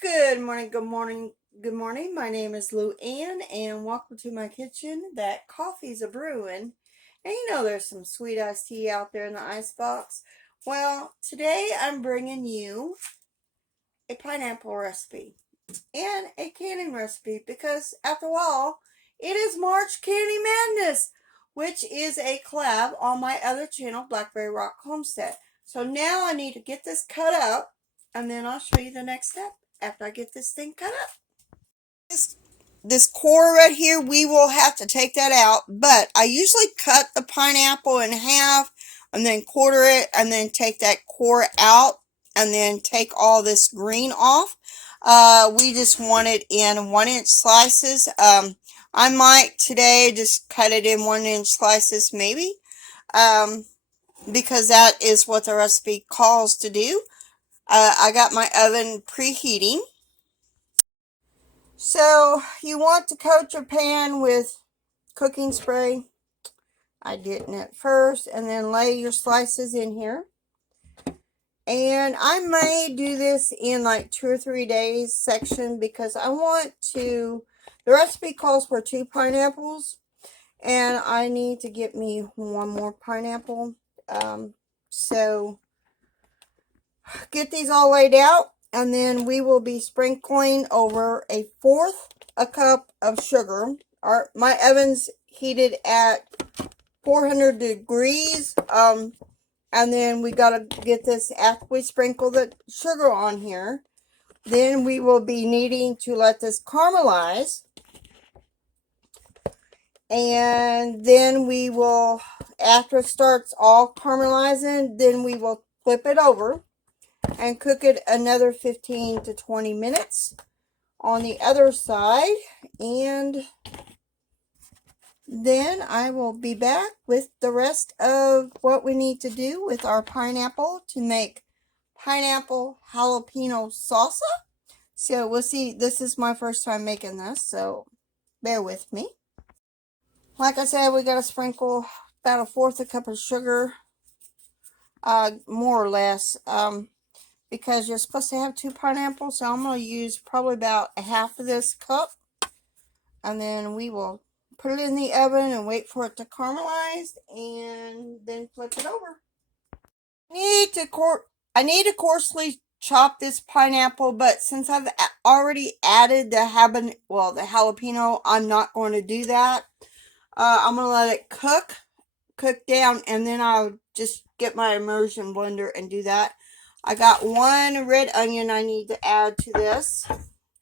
Good morning, good morning, good morning. My name is LouAnn, and welcome to my kitchen. That coffee's a brewing. And there's some sweet iced tea out there in the icebox. Well, today I'm bringing you a pineapple recipe and a canning recipe because, after all, it is March Candy Madness, which is a collab on my other channel, Blackberry Rock Homestead. So now I need to get this cut up, and then I'll show you the next step after I get this thing cut up. This core right here, we will have to take that out, but I usually cut the pineapple in half and then quarter it and then take that core out and then take all this green off. We just want it in 1-inch slices. I might today just cut it in 1-inch slices maybe, because that is what the recipe calls to do. I got my oven preheating. So you want to coat your pan with cooking spray. I didn't at first, and then lay your slices in here. And I may do this in like 2 or 3 days section because I want to, the recipe calls for 2 pineapples, and I need to get me 1 more pineapple. So get these all laid out, and then we will be sprinkling over 1/4 a cup of sugar. My oven's heated at 400 degrees. And then we gotta get this after we sprinkle the sugar on here. Then we will be needing to let this caramelize. And then we will, after it starts all caramelizing, then we will flip it over and cook it another 15 to 20 minutes on the other side. And then I will be back with the rest of what we need to do with our pineapple to make pineapple jalapeno salsa. So we'll see. This is my first time making this, so bear with me. Like I said, we got to sprinkle about 1/4 a cup of sugar, more or less, because you're supposed to have 2 pineapples. So I'm going to use probably about 1/2 of this cup, and then we will put it in the oven and wait for it to caramelize, and then flip it over. I need to coarsely chop this pineapple, but since I've already added the jalapeno, I'm not going to do that. I'm going to let it cook down, and then I'll just get my immersion blender and do that. I got 1 red onion I need to add to this,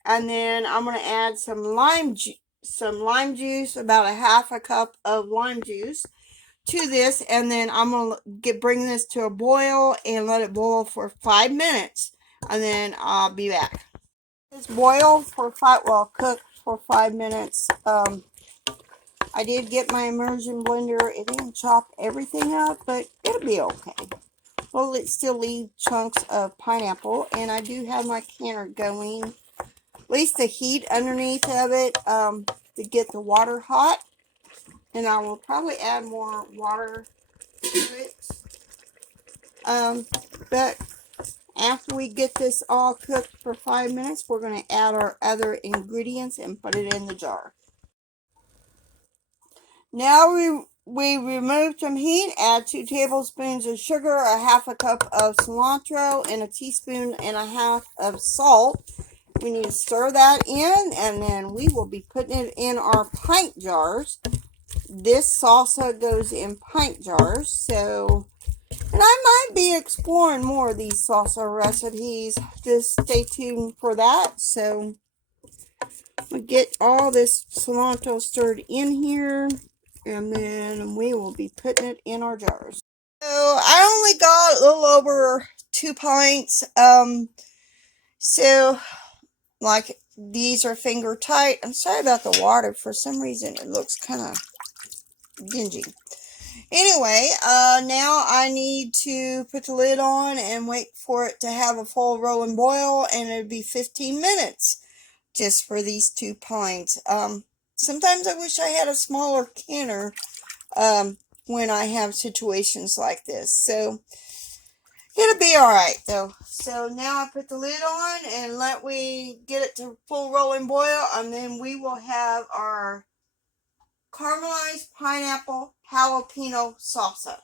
and then I'm going to add some lime juice, about 1/2 a cup of lime juice to this, and then I'm going to bring this to a boil and let it boil for 5 minutes, and then I'll be back. It's boiled for cooked for 5 minutes. I did get my immersion blender. It didn't chop everything up, but it'll be okay. Well, it still leave chunks of pineapple, and I do have my canner going, at least the heat underneath of it, to get the water hot. And I will probably add more water to it. But after we get this all cooked for 5 minutes, we're going to add our other ingredients and put it in the jar. Now we removed some heat, add 2 tablespoons of sugar, 1/2 a cup of cilantro, and 1.5 teaspoons of salt. We need to stir that in, and then we will be putting it in our pint jars. This salsa goes in pint jars, so, and I might be exploring more of these salsa recipes. Just stay tuned for that. So we get all this cilantro stirred in here, and then we will be putting it in our jars. So I only got a little over 2 pints. So like these are finger tight. I'm sorry about the water. For some reason it looks kind of dingy. Anyway, now I need to put the lid on and wait for it to have a full rolling boil, and it'll be 15 minutes just for these 2 pints. Sometimes I wish I had a smaller canner when I have situations like this. So It'll be alright though. So now I put the lid on and let we get it to full rolling boil, and then we will have our caramelized pineapple jalapeno salsa.